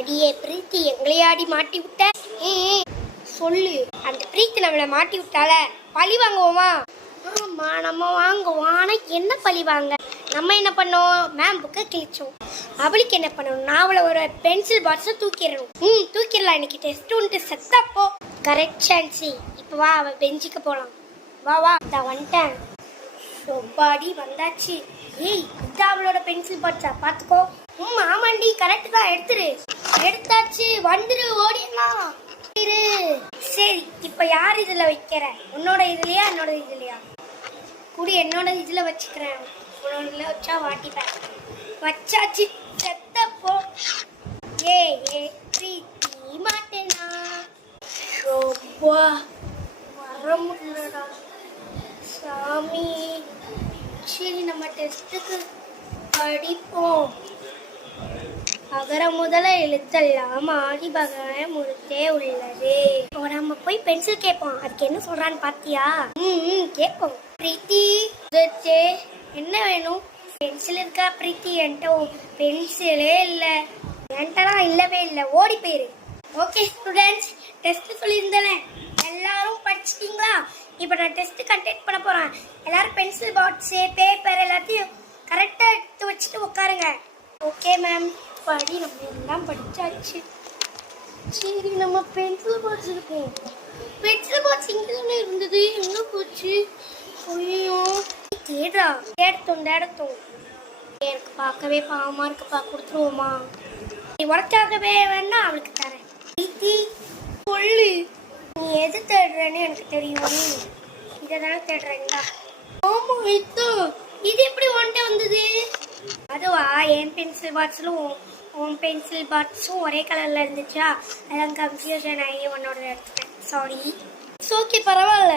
அடியே பிரீத்தி எங்களையாடி மாட்டி விட்ட. சொல்லு, அந்த பிரீத்தி நம்மளை மாட்டி விட்டால, பழி வாங்குவோமா? ஆமா, நம்ம வாங்குவோம். ஆனா என்ன பழி வாங்க? நம்ம என்ன பண்ணோம்? மேம் புக்கை கிழிச்சோம். அவளுக்கு என்ன பண்ணணும்? நான் அவளை ஒரு பென்சில் பாக்ஸை தூக்கிடணும். தூக்கிடலாம். இன்னைக்கு டெஸ்ட் உண்டு. செத்தப்போ கரெக்ட் சான்சி. இப்போ வா, அவ பெஞ்சுக்கு போகலாம். வா வா, நான் வந்துட்டேன். ரொப்பாடி வந்தாச்சு. ஏய், இது அவளோட பென்சில் பாக்ஸா? பார்த்துக்கோ. ஆமாண்டி, கரெக்ட் தான். எடுத்தாச்சு. வந்துரு, ஓடிடலாம். சரி, இப்ப யார் இதுல வைக்கிற? உன்னோட இதுலயா என்னோட இதுலயா? கூடி என்னோட இதுல வச்சுக்கிறேன். உன்னோட இதுல வச்சா வாட்டிப்பேன். வச்சாச்சு. செத்தப்போ ஏ பிரீத்தி மாட்டேனா? வர முடியலடா சாமி. சரி, நம்ம டெஸ்ட்டுக்கு படிப்போம். அகர முதல எழுத்தெல்லாம் ஆதி பகவான முழுத்தே உள்ளது. நம்ம போய் பென்சில் கேட்போம். அதுக்கு என்ன சொல்றான்னு பாத்தியா? கேட்போம். பிரீத்தி, என்ன வேணும்? பென்சில் இருக்கா பிரீத்தி? என்கிட்ட பென்சிலே இல்ல. என்கிட்டலாம் இல்லவே இல்லை. ஓடி போயிரு. ஓகே ஸ்டூடெண்ட்ஸ், டெஸ்ட் சொல்லியிருந்தேன். எல்லாரும் படிச்சிட்டீங்களா? இப்போ நான் டெஸ்ட் கண்டக்ட் பண்ண போறேன். எல்லாரும் பென்சில் பாக்ஸு, பேப்பர் எல்லாத்தையும் கரெக்டா எடுத்து வச்சுட்டு உட்காருங்க. Okay ma'am. படி, நம்ம எல்லாம் படிச்சாச்சு. சரி, நம்ம பென்சில் பாக்ஸ் இருக்கும். பென்சில் பாக்ஸ் இங்கே தானே இருந்தது. எங்க போச்சு? ஐயோ, தேடத்தோம். எனக்கு பார்க்கவே பாவமா இருக்குப்பா. கொடுத்துருவோமா? நீ உனக்காகவே வேணா அவளுக்கு தரேன். சொல்லு, நீ எது தேடுறன்னு எனக்கு தெரியும். இதை தானே தேடுறீங்களா? ஆமா, இது எப்படி ஒன்ட்ட வந்தது? அதுவா, என் பென்சில் பாக்ஸிலும் உன் பென்சில் பாக்ஸும் ஒரே கலர்ல இருந்துச்சா, அதான் கன்ஃபியூஷன் ஆகி உன்னோட எடுத்துட்டேன். சாரி. ஓகே, பரவாயில்ல.